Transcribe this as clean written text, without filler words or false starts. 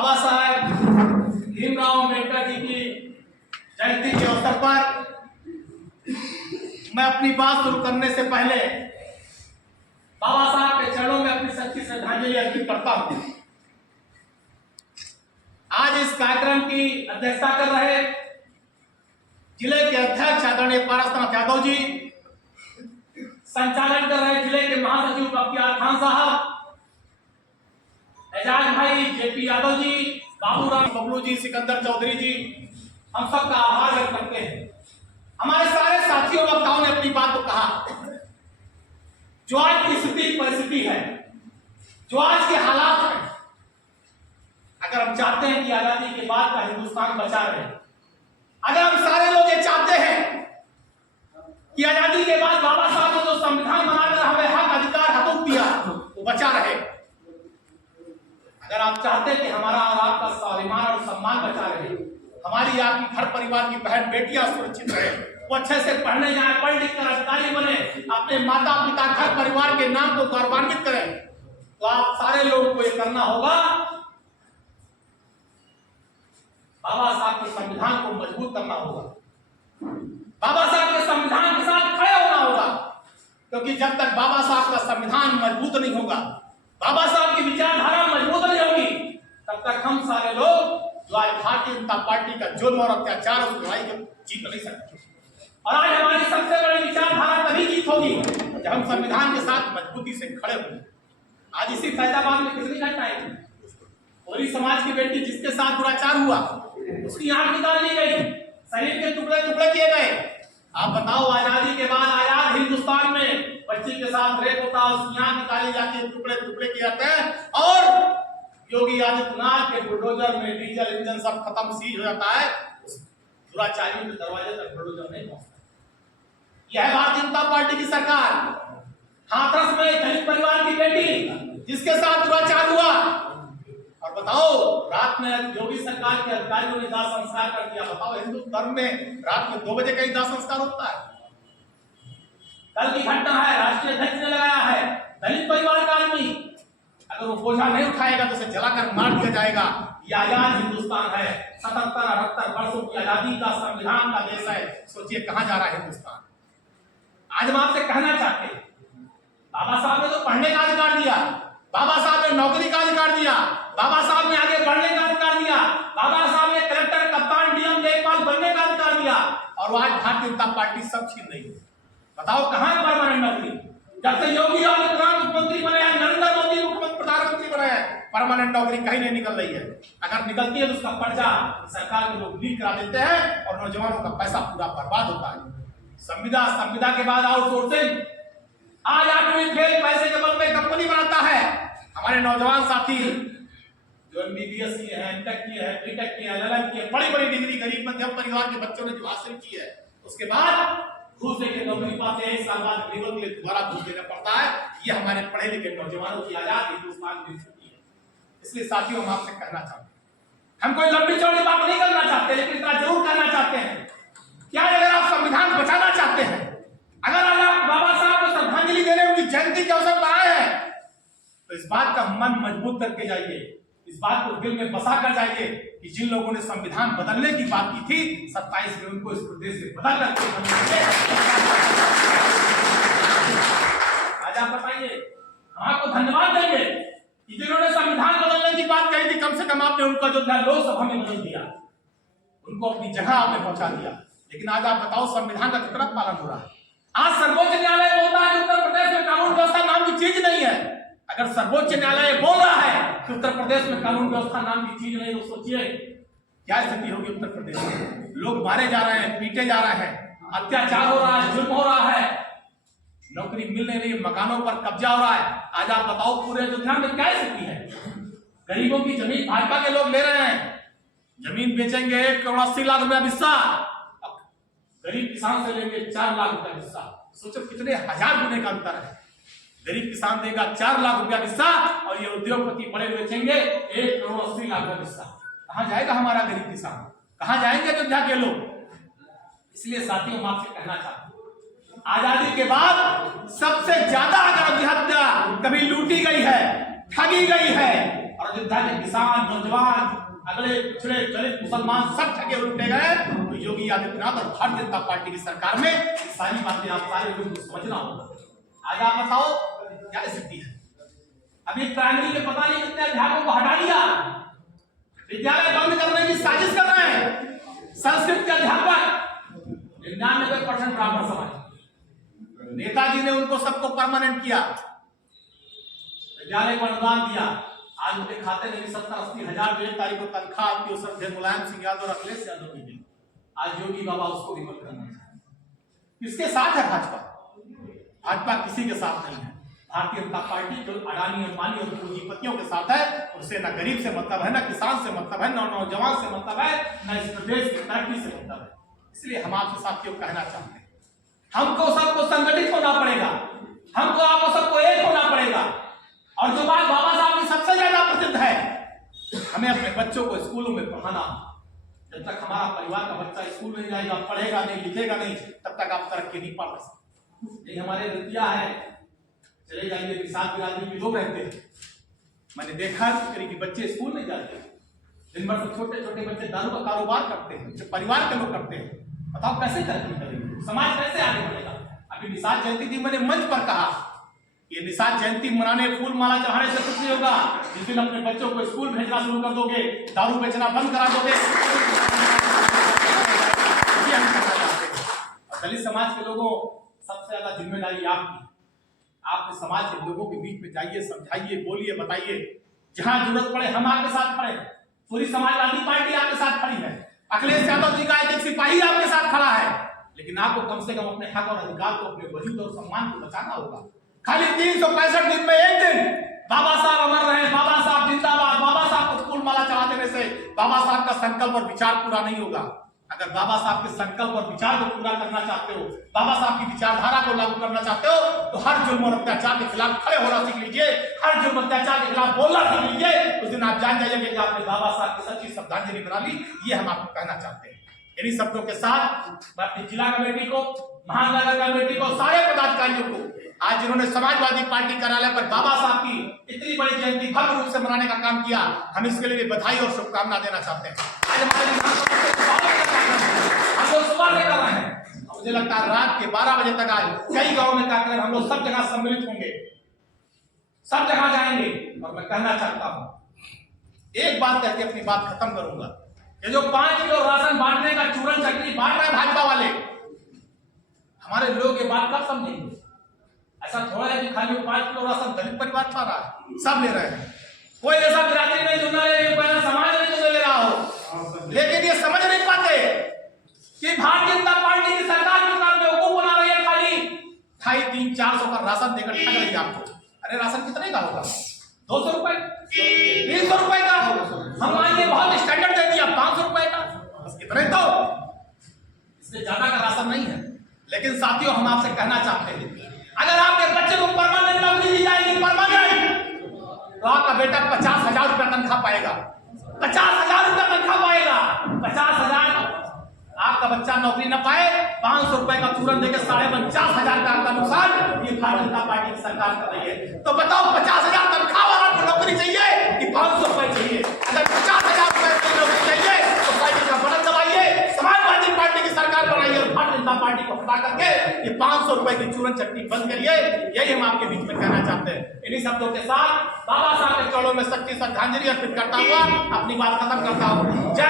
बाबा साहेब भीमराव अम्बेडकर जी की जयंती के अवसर पर मैं अपनी बात शुरू करने से पहले बाबा साहब के चरणों में अपनी सच्ची श्रद्धांजलि अर्पित करता हूं। आज इस कार्यक्रम की अध्यक्षता कर रहे जिले के अध्यक्ष आदरणीय पारसनाथ यादव जी, संचालन कर रहे जिले के महासचिव बख्तियार खान साहब, एजाज भाई जेपी यादव जी, बाबूराम बबलू जी, सिकंदर चौधरी जी, हम सबका आभार व्यक्त करते हैं। हमारे सारे साथियों वक्ताओं ने अपनी बात को कहा। जो आज की स्थिति परिस्थिति है, जो आज के हालात हैं, अगर हम चाहते हैं कि आजादी के बाद का हिंदुस्तान बचा रहे, अगर हम सारे लोग ये चाहते हैं कि आजादी के बाद बाबा साहब ने जो संविधान बनाकर हमें हक अधिकार हकूक दिया वो बचा रहे, अगर आप चाहते हैं कि हमारा और आपका स्वाभिमान और सम्मान बचा रहे, हमारी आपकी घर परिवार की बहन बेटियां सुरक्षित रहे, वो अच्छे से पढ़ने जाए, पढ़ लिख कर अधिकारी बने, अपने माता पिता घर परिवार के नाम को गौरवान्वित करें, तो आप सारे लोगों को ये करना होगा। बाबा साहब के संविधान को मजबूत करना होगा, बाबा साहब के संविधान के साथ खड़े होना होगा, क्योंकि जब तक बाबा साहब का संविधान मजबूत नहीं होगा, बाबा साहब की विचारधारा मजबूत नहीं होगी, तब तक हम सारे लोग जो आज भारतीय जनता पार्टी का जुल्म और अत्याचार उस लड़ाई को जीत नहीं सकते। और आज हमारी सबसे बड़ी विचारधारा तभी जीत होगी जब हम संविधान के साथ मजबूती से खड़े होंगे। आज इसी फैजाबाद में कितनी घटनाएं थी, पूरी समाज की बेटी जिसके साथ दुराचार हुआ उसकी आंख निकाल ली गई, शरीर के टुकड़े टुकड़े किए गए। आप बताओ, आजादी के बाद आजाद हिंदुस्तान में बच्ची के साथ रेप होता है, उसकी आंख निकाली जाती है, टुकड़े टुकड़े किए जाते हैं, और योगी आदित्यनाथ के बुलडोजर में डीजल इंजन सब खत्म सीज हो जाता है, उस दुराचारियों के दरवाजे तक बुलडोजर नहीं पहुंचता। यह है भारतीय जनता पार्टी की सरकार। हाथरस में दलित परिवार की बेटी जिसके साथ दुराचार हुआ, और बताओ रात में योगी सरकार के अधिकारियों ने दाह संस्कार कर दिया। बताओ, हिंदू धर्म में रात में 2 बजे का ही दाह संस्कार होता है। कल की घटना है, राष्ट्रीय अध्यक्ष ने लगाया है, दलित परिवार का आदमी, अगर वो बोझा नहीं उठाएगा तो उसे जलाकर मार दिया जाएगा। ये आजाद हिंदुस्तान है, 77-78 वर्षों की आजादी का संविधान का देश है। सोचिए कहां जा रहा है हिंदुस्तान। आज हम आपसे कहना चाहते हैं, बाबा साहब ने तो पढ़ने का अधिकार दिया, बाबा साहब ने नौकरी का अधिकार दिया, बाबा साहब ने आगे बढ़ने का अधिकार दिया, बाबा साहब ने कलेक्टर, कप्तान, डीएम, लेखपाल बनने का अधिकार दिया, और आज भारतीय जनता पार्टी सब छीन रही है। बताओ कहां है परमानेंट नौकरी? जब से योगी आदित्यनाथ मुख्यमंत्री बने हैं, नरेंद्र मोदी मुख्यमंत्री प्रधानमंत्री बने हैं, परमानेंट नौकरी कहीं नहीं निकल रही है। अगर निकलती है तो उसका पर्चा सरकार के लोग लीक करा देते हैं और नौजवानों का पैसा पूरा बर्बाद होता है। संविदा के बाद आउटसोर्सिंग, आज 8वीं फेल पैसे के बल में कंपनी बनाता है। हमारे नौजवान साथी जो एमबीबीएस किए हैं, एमटेक किए हैं, बीटेक किए हैं, एलएलएम किए, बड़ी बड़ी डिग्री गरीब मध्यम परिवार के बच्चों ने जो हासिल की है, उसके बाद घूस देके नौकरी पाते हैं, 1 साल बाद गरीबों के लिए दोबारा घूस देना पड़ता है। ये हमारे पढ़े लिखे नौजवानों की आजाद हिंदुस्तान की स्थिति है। इसलिए साथियों, हम आपसे कहना चाहते हैं, हम कोई लंबी चौड़ी बात नहीं करना चाहते, लेकिन इतना जरूर करना चाहते हैं क्या अगर आप संविधान बचाना चाहते हैं, अगर आप बाबा साहब को श्रद्धांजलि देने उनकी जयंती के अवसर पर आए हैं, तो इस बात का मन मजबूत करके जाइए, इस बात को दिल में बसा कर जाइए कि जिन लोगों ने संविधान बदलने की बात की थी 27 में, उनको इस प्रदेश से बदल करके आज आप बताइए, हम आपको धन्यवाद देंगे कि जिन्होंने संविधान बदलने की बात कही थी, कम से कम आपने उनका जो लोकसभा में बदल दिया, उनको अपनी जगह आपने पहुंचा दिया। लेकिन आज आप बताओ, संविधान का कितना पालन हो रहा है? आज सर्वोच्च न्यायालय बोलता है कि उत्तर प्रदेश में कानून व्यवस्था नाम की चीज नहीं है। अगर सर्वोच्च न्यायालय बोल रहा है कि उत्तर प्रदेश में कानून व्यवस्था नाम की चीज नहीं, तो सोचिए क्या स्थिति होगी उत्तर प्रदेश में। लोग मारे जा रहे हैं, पीटे जा रहे हैं, अत्याचार हो रहा है, जुल्म हो रहा है, नौकरी मिल नहीं रही, मकानों पर कब्जा हो रहा है। आज आप बताओ, पूरे अयोध्या में क्या स्थिति है? गरीबों की जमीन भाजपा के लोग ले रहे हैं, जमीन बेचेंगे 1 करोड़ 80 लाख रुपया हिस्सा, गरीब किसान से लेंगे 4 लाख रुपया हिस्सा। सोचो कितने हजार गुने का अंतर है। गरीब किसान देगा 4 लाख रुपया हिस्सा और ये उद्योगपति बड़े बेचेंगे 1 करोड़ 80 लाख रुपया हिस्सा। कहां जाएगा हमारा गरीब किसान? कहां जाएंगे अयोध्या के लोग? इसलिए साथियों, हम आपसे कहना चाहते हैं, आजादी के बाद सबसे ज्यादा अगर हत्या कभी लूटी गई है, ठगी गई है और अयोध्या के किसान, नौजवान, अगले पिछड़े दलित, मुसलमान सब ठगे लूटे गए। तो योगी आदित्यनाथ और भारतीय जनता पार्टी की सरकार में सारी बातें आप सारे लोगों को समझना होगा। आज आप बताओ क्या स्थिति है? अभी प्राइमरी के पता नहीं कितने अध्यापकों को हटा दिया, विद्यालय बंद करने की साजिश कर रहे हैं। संस्कृत के अध्यापक 99% ब्राह्मण समाज, नेताजी ने उनको सबको परमानेंट किया, विद्यालय को अनुदान दिया। आज उनके खाते में 70-80 हजार 1 तारीख को तनख्वाह आती है। सब मुलायम सिंह यादव और अखिलेश यादव की थी। आज योगी बाबा उसको भी बंद करना चाहते। किसके साथ है भाजपा? भाजपा किसी के साथ नहीं है। भारतीय जनता पार्टी जो अडानी, अंबानी और पूंजीपतियों के साथ है, उससे ना गरीब से मतलब है, ना किसान से मतलब है, ना नौजवान से मतलब है, ना इस प्रदेश की तरक्की से मतलब है। इसलिए हम आपसे साथियों कहना चाहते हैं, हमको सबको संगठित होना पड़ेगा, हमको आपको सबको एक होना पड़ेगा। और जो बात बाबा साहब की सबसे ज्यादा प्रसिद्ध है, हमें अपने बच्चों को स्कूलों में पढ़ाना। जब तक हमारा परिवार का बच्चा स्कूल में जाएगा, पढ़ेगा नहीं, लिखेगा नहीं, तब तक आप तरक्की नहीं पा सकते। ये हमारे रीतियां है। चले जाएंगे किसान बिरादरी के लोग रहते हैं, मैंने देखा कि बच्चे स्कूल नहीं जाते, दिन भर से छोटे छोटे बच्चे दारू का कारोबार करते हैं, जो परिवार के लोग करते हैं। बताओ कैसे तरक्की करेंगे, समाज कैसे आगे बढ़ेगा? अभी निषाद जयंती थी, मैंने मंच पर कहा ये निषाद जयंती मनाने, फूल माला चढ़ाने से कुछ नहीं होगा। जिस दिन अपने बच्चों को स्कूल भेजना शुरू कर दोगे, दारू बेचना बंद करा दोगे, दलित समाज के लोगों सबसे ज्यादा जिम्मेदारी आपकी। आप समाज के लोगों के बीच में जाइए, समझाइए, बोलिए, बताइए। जहां जरूरत पड़े हम आपके साथ खड़े हैं। पूरी समाजवादी पार्टी आपके साथ खड़ी है। अखिलेश यादव जी का एक सिपाही आपके साथ खड़ा है। लेकिन आपको कम से कम अपने हक और अधिकार को, अपने वजूद और सम्मान को बचाना होगा। खाली 365 दिन में एक दिन बाबा साहब अमर रहे, बाबा साहब जिंदाबाद, बाबा साहब को फूल माला चढ़ा देने से बाबा साहब का संकल्प और विचार पूरा नहीं होगा। अगर बाबा साहब के संकल्प और विचार को पूरा करना चाहते हो, बाबा साहब की विचारधारा को लागू करना चाहते हो, तो हर जुल्म और अत्याचार के खिलाफ खड़े होना सीख लीजिए, हर जुल्म अत्याचार के खिलाफ बोलना सीख लीजिए। उस दिन आप जान जाइएंगे कि आपने बाबा साहब की सच्ची श्रद्धांजलि बना ली। ये हम आपको कहना चाहते हैं। इन्हीं शब्दों के साथ मैं अपनी जिला कमेटी को, महानगर कमेटी को, सारे पदाधिकारियों को, आज जिन्होंने समाजवादी पार्टी कार्यालय पर बाबा साहब की इतनी बड़ी जयंती भव्य रूप से मनाने का काम किया, हम इसके लिए बधाई और शुभकामना देना चाहते हैं। आज हमारे हम लोग सुबह से कर रहे हैं, मुझे लगता है रात के 12 बजे तक आज कई गांव में कार्यक्रम हम लोग सब जगह सम्मिलित होंगे, सब जगह जाएंगे। और मैं कहना चाहता हूं, एक बात कहकर अपनी बात खत्म करूंगा। ये जो 5 किलो राशन बांटने का चूरन चटनी बांट रहे हैं भाजपा वाले, हमारे लोग ये बात कब समझेंगे? ऐसा थोड़ा है कि खाली 5 किलो राशन दलित परिवार पा रहा है, सब ले रहे हैं। कोई ऐसा बिरादरी नहीं जो ना ले रही, कोई समाज नहीं जो ले रहा हो। लेकिन ये समझ नहीं पाते कि भारतीय जनता पार्टी की सरकार कितना बेवकूफ बना रही है। खाली 300-400 का राशन देकर ठग रही है आपको। अरे राशन कितने का होगा? 200 रुपए, 300 रुपए का। हम आइए बहुत स्टैंडर्ड दे दिया 500 रुपए का, बस इतने तो, इससे ज्यादा का राशन नहीं है। लेकिन साथियों, हम आपसे कहना चाहते हैं, अगर आपके बच्चे को परमानेंट नौकरी दी जाएगी, परमानेंट, तो आपका बेटा 50,000 रुपया तनख्वाह पाएगा। 50,000 रुपया तनख्वाह पाएगा। 50,000 आपका बच्चा नौकरी न पाए, 500 रुपए का चूरन देकर 49,500 का आपका नुकसान ये भारतीय जनता पार्टी की सरकार कर रही है। तो बताओ 50,000 तनख्वाह वाला को नौकरी चाहिए कि 500 रुपए चाहिए? अगर 50,000 रुपए की नौकरी चाहिए तो पार्टी का बटन दबाइए, समाजवादी पार्टी की सरकार बनाइए और भारतीय जनता पार्टी को हटा करके ये 500 रुपए की चूरन चटनी बंद करिए। यही हम आपके बीच में कहना चाहते हैं। इन्हीं शब्दों के साथ बाबा साहब के चरणों में सच्ची श्रद्धांजलि अर्पित करता हुआ अपनी बात खत्म करता हूँ। जय